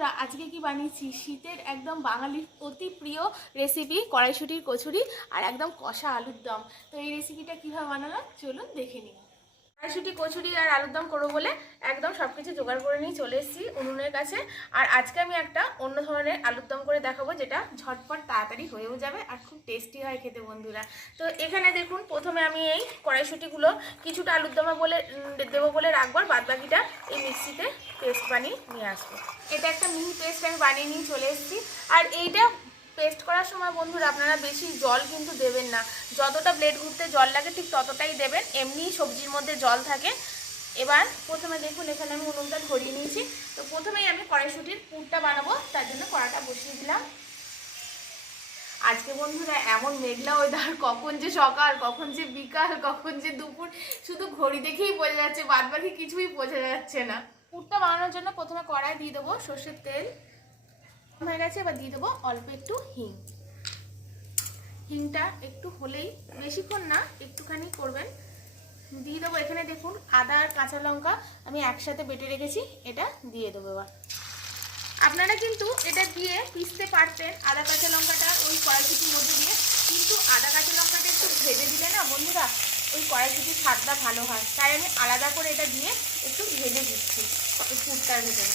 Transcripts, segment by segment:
বন্ধুরা, আজকে কি বানিয়েছি? শীতের একদম বাঙালির অতি প্রিয় রেসিপি কড়াইশুটির কচুরি আর একদম কষা আলুর দম। তো এই রেসিপিটা কীভাবে বানালাম? চলুন দেখে নিই। কড়াইশুটি, কচুরি আর আলুর দম করব বলে একদম সব কিছু জোগাড় করে নিয়ে চলে এসেছি উনুনের কাছে। আর আজকে আমি একটা অন্য ধরনের আলুর দম করে দেখাবো যেটা ঝটপট তাড়াতাড়ি হয়েও যাবে আর খুব টেস্টি হয় খেতে বন্ধুরা। তো এখানে দেখুন, প্রথমে আমি এই কড়াইশুটিগুলো কিছুটা আলুর দমে বলে দেবো বলে রাখব আর বাদ বাকিটা এই মিক্সিতে পেস্ট বানিয়ে নিয়ে আসব। এটা একটা মিহি পেস্ট আমি বানিয়ে নিয়ে চলে এসেছি। আর এইটা পেস্ট করার সময় বন্ধুরা আপনারা বেশি জল কিন্তু দেবেন না। যতটা ব্লেড ঘুরতে জল লাগে ঠিক ততটাই দেবেন। এমনি সবজির মধ্যে জল থাকে। এবার প্রথমে দেখুন, এখানে আমি উনুনটা ধরিয়ে নিয়েছি। তো প্রথমেই আমি কড়াইশুটির পুরটা বানাবো, তার জন্য কড়াটা বসিয়ে দিলাম। আজকে বন্ধুরা এমন মেঘলা ওয়েদার কখন যে সকাল, কখন যে বিকাল, কখন যে দুপুর, শুধু ঘড়ি দেখেই বোঝা যাচ্ছে বাদ বাকি কিছুই বোঝা যাচ্ছে না। পুরটা বানানোর জন্য প্রথমে কড়াই দিয়ে দেবো সর্ষের তেল। হয়ে গেছে, এবার দিয়ে দেবো অল্প একটু হিং। হিংটা একটু হলেই, বেশিক্ষণ না, একটুখানি করবেন। দিয়ে দেবো এখানে দেখুন আদা আর কাঁচা লঙ্কা আমি একসাথে বেটে রেখেছি, এটা দিয়ে দেবো এবার। আপনারা কিন্তু এটা দিয়ে পিসতে পারতেন আদা কাঁচা লঙ্কাটা ওই কড়াইশুটির মধ্যে দিয়ে, কিন্তু আদা কাঁচা লঙ্কাটা একটু ভেজে দিলে না বন্ধুরা, ওই কড়াইশুটির স্বাদটা ভালো হয়। তাই আমি আলাদা করে এটা দিয়ে একটু ভেজে দিচ্ছি, ওই পুরটার ভেতরে।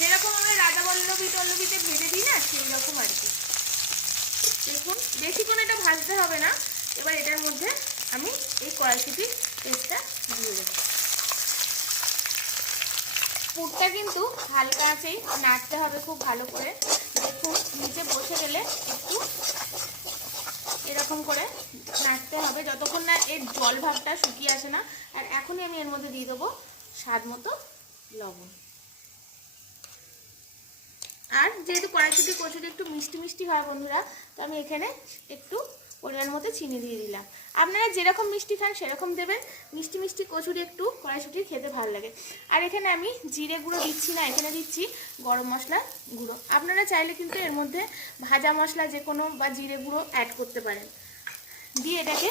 যেরকম আমরা রাজা বল্লভী টল্লভীতে ভেজে দিই না সেই রকম আর কি। দেখুন বেশিক্ষণ এটা ভাজতে হবে না। এবার এটার মধ্যে আমি এই কড়াইশুটির পেস্টটা দিয়ে দেবো। পুরটা কিন্তু হালকা আছেই নাড়তে হবে খুব ভালো করে। দেখুন, নিচে বসে গেলে একটু এরকম করে নাড়তে হবে। যতক্ষণ না এর জল ভাবটা শুকিয়ে আসে না। আর এখনই আমি এর মধ্যে দিয়ে দেবো স্বাদ মতো লবণ। আর যেহেতু কড়াইশুটি কচুরি একটু মিষ্টি মিষ্টি হয় বন্ধুরা, তো আমি এখানে একটু পরিমাণ মতো চিনি দিয়ে দিলাম। আপনারা যেরকম মিষ্টি খান সেরকম দেবেন, মিষ্টি মিষ্টি কচুরি একটু কড়াইশুটির খেতে ভালো লাগে। আর এখানে আমি জিরে গুঁড়ো দিচ্ছি না, এখানে দিচ্ছি গরম মশলা গুঁড়ো। আপনারা চাইলে কিন্তু এর মধ্যে ভাজা মশলা যে কোনো বা জিরে গুঁড়ো অ্যাড করতে পারেন। দিয়ে এটাকে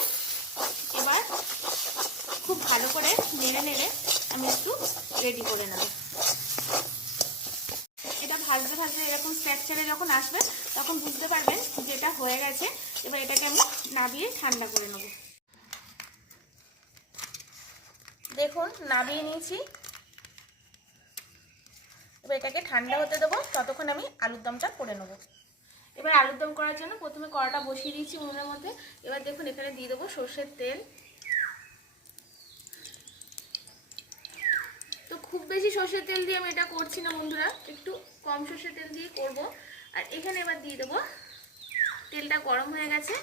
এবার খুব ভালো করে নেড়ে নেড়ে আমি একটু রেডি করে নেব। ভাজতে ভাজতে এরকম স্ট্রাকচারে যখন আসবে, তখন বুঝতে পারবেন যে এটা হয়ে গেছে। এবার এটাকে আমি নাবিয়ে ঠান্ডা করে নেব। দেখুন, নাবিয়ে নিয়েছি। এবার এটাকে ঠান্ডা হতে দেবো, ততক্ষণ আমি আলুর দমটা করে নেব। এবার আলুর দম করার জন্য প্রথমে কড়াটা বসিয়ে দিয়েছি উনুনের মধ্যে। এবার দেখুন, এখানে দিয়ে দেবো সর্ষের তেল। খুব বেশি সর্ষের তেল দিয়ে আমি এটা করছি না, বন্ধুরা। একটু কম সর্ষের তেল দিয়ে করব। আর এখানে এবার দিয়ে দেবো। তেলটা গরম হয়ে গেছে।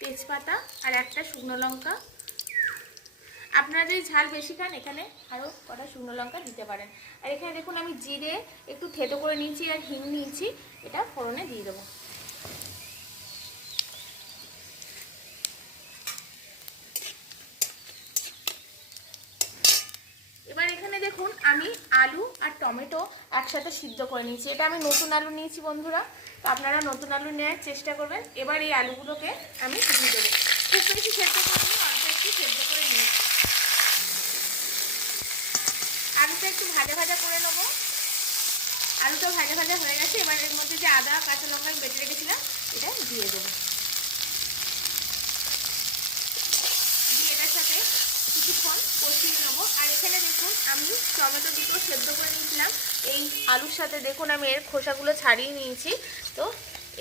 তেজপাতা আর একটা শুকনো লঙ্কা। আপনারা যদি ঝাল বেশি খান, এখানে আরও কটা শুকনো লঙ্কা দিতে পারেন। আর এখানে দেখুন, আমি জিরে একটু থেতো করে নিয়েছি আর হিং নিয়েছি। এটা ফোড়নে দিয়ে দেবো এবার এখানে দেখুন আমি আলু আর টমেটো একসাথে সিদ্ধ করে নিয়েছি। এটা আমি নতুন আলু নিয়েছি বন্ধুরা, তো আপনারা নতুন আলু নেওয়ার চেষ্টা করবেন। এবার এই আলুগুলোকে আমি দিয়ে দেবো খুব বেশি সেদ্ধ করে নিই অল্প একটু সেদ্ধ করে নিয়েছি। আলুটা একটু ভাজা ভাজা করে নেব। আলুটা ভাজা ভাজা হয়ে গেছে, এবার এর মধ্যে যে আদা, কাঁচা লঙ্কা আমি বেটে রেখেছিলাম, এটা দিয়ে দেবো দিয়ে এটার সাথে কিছুক্ষণ কষিয়ে নেব। আর এখানে দেখুন, আমি টমেটো দুটো সেদ্ধ করে নিয়েছিলাম। এই আলুর সাথে দেখুন, আমি এর খোসাগুলো ছাড়িয়ে নিয়েছি। তো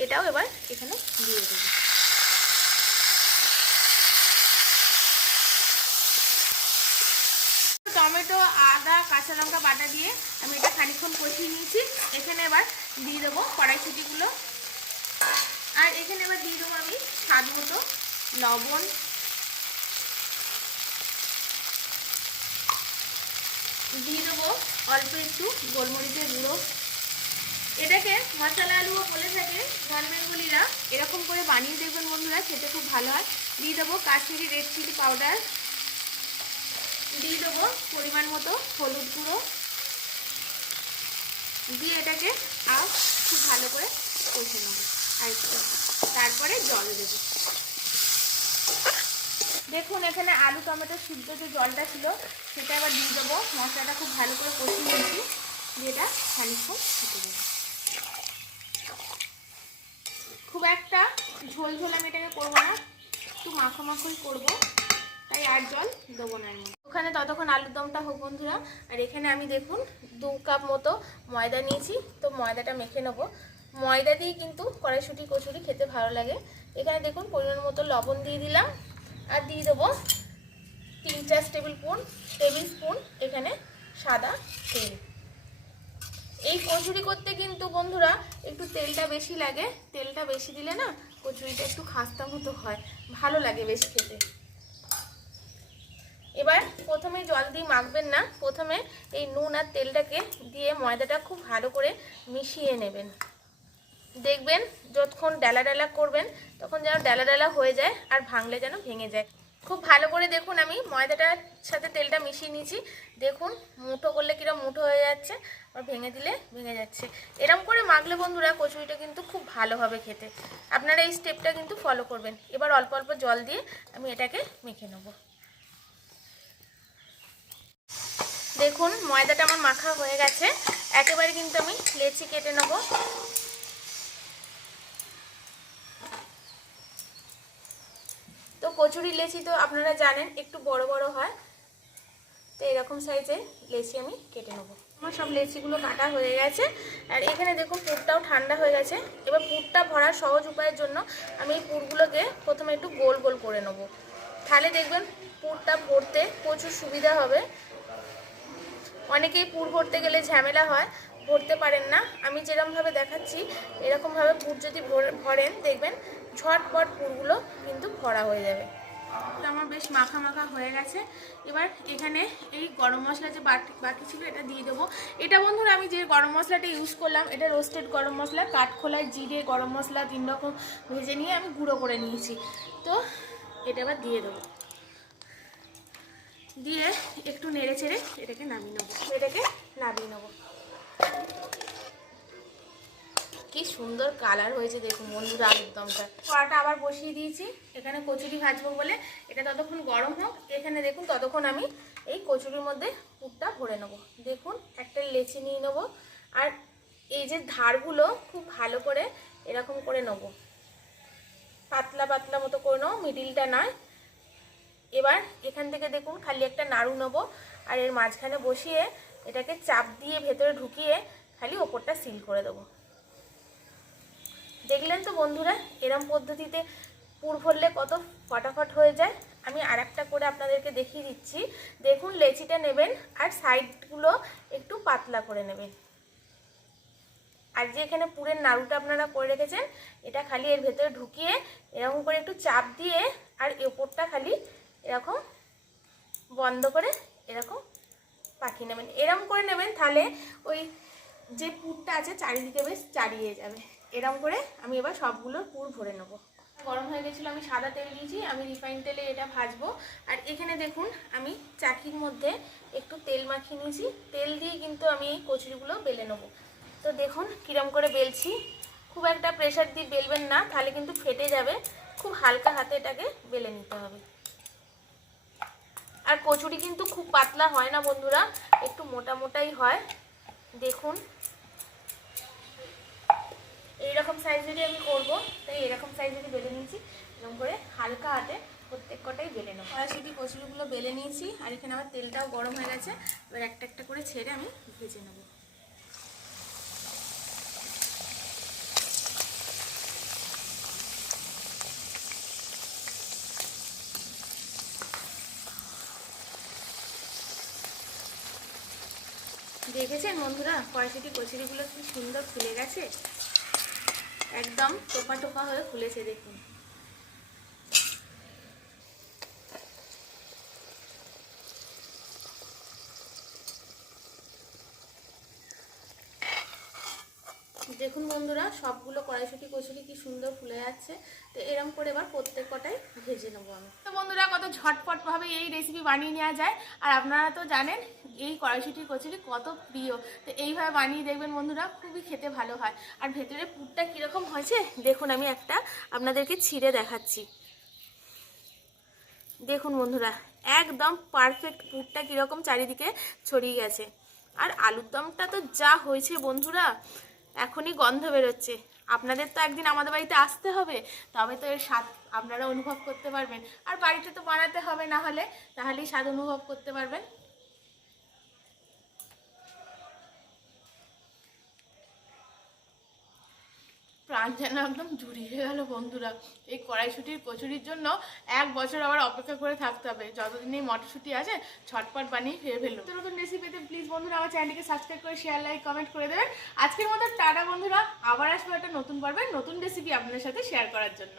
এটাও এবার এখানে দিয়ে দেবো। টমেটো, আদা, কাঁচা লঙ্কা বাটা দিয়ে আমি এটা খানিক্ষণ কষিয়ে নিয়েছি। এখানে এবার দিয়ে দেবো কড়াইশুটিগুলো। আর এখানে এবার দিয়ে দেবো আমি স্বাদ মতো লবণ দিয়ে দেবো অল্প একটু গোলমরিচের গুঁড়ো। এটাকে মশলা আলুও বলে থাকে নন এরকম করে বানিয়ে দেখবেন বন্ধুরা, খেতে খুব ভালো হয়। দিয়ে দেবো কাশ্মীরি রেড চিলি পাউডার দিয়ে দেবো পরিমাণ মতো হলুদ গুঁড়ো। দিয়ে এটাকে আর খুব ভালো করে কষে নেব। আর তারপরে জল দেবো। দেখুন, এখানে আলু টমেটো সিদ্ধ যে জলটা ছিল সেটা এবার দিয়ে দেবো। মশলাটা খুব ভালো করে কষিয়ে নিয়েছি। দিয়ে এটা খানিক্ষণ ফুটে দেবো খুব একটা ঝোল ঝোল আমি এটাকে করব না, একটু মাখো মাখোই করব। তাই আর জল দেবো না ওখানে ততক্ষণ আলুর দমটা হোক বন্ধুরা। আর এখানে আমি দেখুন দু কাপ মতো ময়দা নিয়েছি। তো ময়দাটা মেখে নেব। ময়দা দিয়ে কিন্তু কড়াইশুটি, কচুরি খেতে ভালো লাগে। এখানে দেখুন পরিমাণ মতো লবণ দিয়ে দিলাম। আর দিয়ে দেবো তিন চার টেবিল স্পুন টেবিল স্পুন, এখানে সাদা তেল। এই কচুরি করতে কিন্তু বন্ধুরা একটু তেলটা বেশি লাগে। তেলটা বেশি দিলে না কচুরিটা একটু খাস্তা মতো হয়। ভালো লাগে বেশ খেতে। এবার প্রথমে জল দিয়ে মাখবেন না। প্রথমে এই নুন আর তেলটাকে দিয়ে ময়দাটা খুব ভালো করে মিশিয়ে নেবেন। দেখবেন যতক্ষণ ডালা ডালা করবেন, তখন যেন ডালা ডালা হয়ে যায় আর ভাঙলে যেন ভেঙে যায়। খুব ভালো করে দেখুন আমি, ময়দাটার সাথে তেলটা মিশিয়ে নিয়েছি। দেখুন, মুঠো করলে কিরম মুঠো হয়ে যাচ্ছে আর ভেঙে দিলে ভেঙে যাচ্ছে। এরম করে মাখলে বন্ধুরা কচুরিটা কিন্তু খুব ভালো হবে খেতে। আপনারা এই স্টেপটা কিন্তু ফলো করবেন। এবার অল্প অল্প জল দিয়ে আমি এটাকে মেখে নেব। দেখুন, ময়দাটা আমার মাখা হয়ে গেছে। একেবারে কিন্তু আমি লেচি কেটে নেব। কচুরি লেচি তো আপনারা জানেন, একটু বড় বড় হয়। তো এরকম সাইজে লেচি আমি কেটে নেব। আমার সব লেচিগুলো কাটা হয়ে গেছে। আর এখানে দেখুন, পুরটাও ঠান্ডা হয়ে গেছে। এবার পুরটা ভরার সহজ উপায়ের জন্য আমি এই পুরগুলোকে প্রথমে একটু গোল গোল করে নেব। তাহলে দেখবেন, পুরটা ভরতে প্রচুর সুবিধা হবে। অনেকেই পুর ভরতে গেলে ঝামেলা হয়, ভরতে পারেন না। আমি যেরকমভাবে দেখাচ্ছি, এরকমভাবে পুর যদি ভর- ভরেন, দেখবেন ঝটপট পুরগুলো কিন্তু ভরা হয়ে যাবে। তো আমার বেশ মাখা মাখা হয়ে গেছে। এবার এখানে এই গরম মশলা যে বাকি বাকি ছিল এটা দিয়ে দেবো। এটা বন্ধুরা আমি যে গরম মশলাটা ইউজ করলাম এটা রোস্টেড গরম মশলা কাঠখোলায় জিরে গরম মশলা তিন রকম ভেজে নিয়ে আমি গুঁড়ো করে নিয়েছি। তো এটা এবার দিয়ে দেবো। দিয়ে একটু নেড়ে চেড়ে এটাকে নামিয়ে নেব। এটাকে নামিয়ে নেব। কি সুন্দর কালার হয়েছে দেখুন বন্ধুরা আলুর কড়াটা আবার বসিয়ে দিয়েছি। এখানে কচুরি ভাজবো বলে এটা ততক্ষণ গরম হোক। এখানে দেখুন ততক্ষণ আমি এই কচুরির মধ্যে পুরটা ভরে নেব। দেখুন, একটা লেচি নিয়ে নেব। আর এই যে ধারগুলো খুব ভালো করে এরকম করে নেব। পাতলা পাতলা মতো করে নেব, মিডিলটা নয়। এবার এখান থেকে দেখুন খালি একটা নাড়ু নেব। আর এর মাঝখানে বসিয়ে এটাকে চাপ দিয়ে ভেতরে ঢুকিয়ে খালি ওপরটা সিল করে দেবো। দেখলেন তো বন্ধুরা, এরম পদ্ধতিতে পুর ভরলে কত ফটাফট হয়ে যায়? আমি আর করে আপনাদেরকে দেখিয়ে দিচ্ছি। দেখুন, লেচিটা নেবেন আর সাইডগুলো একটু পাতলা করে নেবেন। আর যে এখানে পুরের নাড়ুটা আপনারা করে রেখেছেন, এটা খালি এর ভেতরে ঢুকিয়ে এরকম করে একটু চাপ দিয়ে আর ওপরটা খালি এরকম বন্ধ করে এরকম পাঠিয়ে নেবেন। এরকম করে নেবেন, তাহলে ওই যে পুরটা আছে, চারিদিকে বেশ চারিয়ে যাবে। এরকম করে আমি এবার সবগুলো পুর ভরে নেব। গরম হয়ে গেছিল, আমি সাদা তেল দিয়েছি, আমি রিফাইন তেলে এটা ভাজবো। আর এখানে দেখুন, আমি চাকির মধ্যে একটু তেল মাখিয়ে নিয়েছি। তেল দিয়ে কিন্তু আমি এই কচুরিগুলো বেলে নেব। তো দেখুন কিরম করে বেলছি। খুব একটা প্রেশার দিয়ে বেলবেন না, তাহলে কিন্তু ফেটে যাবে। খুব হালকা হাতে এটাকে বেলে নিতে হবে। আর কচুরি কিন্তু খুব পাতলা হয় না বন্ধুরা, একটু মোটা মোটাই হয়। দেখুন এইরকম সাইজেরই আমি করব, তাই এরকম সাইজেরই বেলে নিয়েছি, এরকম করে হালকা হাতে প্রত্যেক কটাই বেলে নেব। কড়াইশুটি কচুরিগুলো বেলে নিয়েছি, আর এখানে আমার তেলটাও গরম হয়ে গেছে, এবার একটা একটা করে ছেড়ে আমি ভেজে নেব। দেখেছেন বন্ধুরা, কড়াইশুটি কচুরিগুলো কি সুন্দর ফুলে গেছে? একদম টোপা টোপা হয়ে ফুলেছে দেখুন। দেখুন বন্ধুরা, সবগুলো কড়াইশুটি, কচুরি কি সুন্দর ফুলে যাচ্ছে। তো এরকম করে এবার প্রত্যেক কটাই ভেজে নেব আমি। তো বন্ধুরা, কত ঝটপটভাবে এই রেসিপি বানিয়ে নেওয়া যায়। আর আপনারা তো জানেন, এই কড়াইশুটির কচুরি কত প্রিয়। তো এইভাবে বানিয়ে দেখবেন বন্ধুরা, খুবই খেতে ভালো হয়। আর ভেতরে পুরটা কীরকম হয়েছে, দেখুন আমি একটা আপনাদেরকে ছিঁড়ে দেখাচ্ছি। দেখুন বন্ধুরা, একদম পারফেক্ট পুরটা কীরকম চারিদিকে ছড়িয়ে গেছে। আর আলুর দমটা তো যা হয়েছে বন্ধুরা এখনই গন্ধ বেরোচ্ছে। আপনাদের তো একদিন আমাদের বাড়িতে আসতে হবে, তবে তো এর স্বাদ আপনারা অনুভব করতে পারবেন। আর বাড়িতে তো বানাতে হবে না হলে, তাহলেই স্বাদ অনুভব করতে পারবেন। প্রাণ যেন একদম জুড়িয়ে গেল বন্ধুরা। এই কড়াইশুটির কচুরির জন্য এক বছর আবার অপেক্ষা করে থাকতে হবে। যতদিন এই মটরশুঁটি আছে, ছটপট বানিয়ে খেয়ে ফেলল তো নতুন রেসিপিতে প্লিজ বন্ধুরা আমার চ্যানেলটিকে সাবস্ক্রাইব করে শেয়ার লাইক কমেন্ট করে দেবেন। আজকের মতো টাটা বন্ধুরা। আবার আসব একটা নতুন পর্বে নতুন রেসিপি আপনাদের সাথে শেয়ার করার জন্য।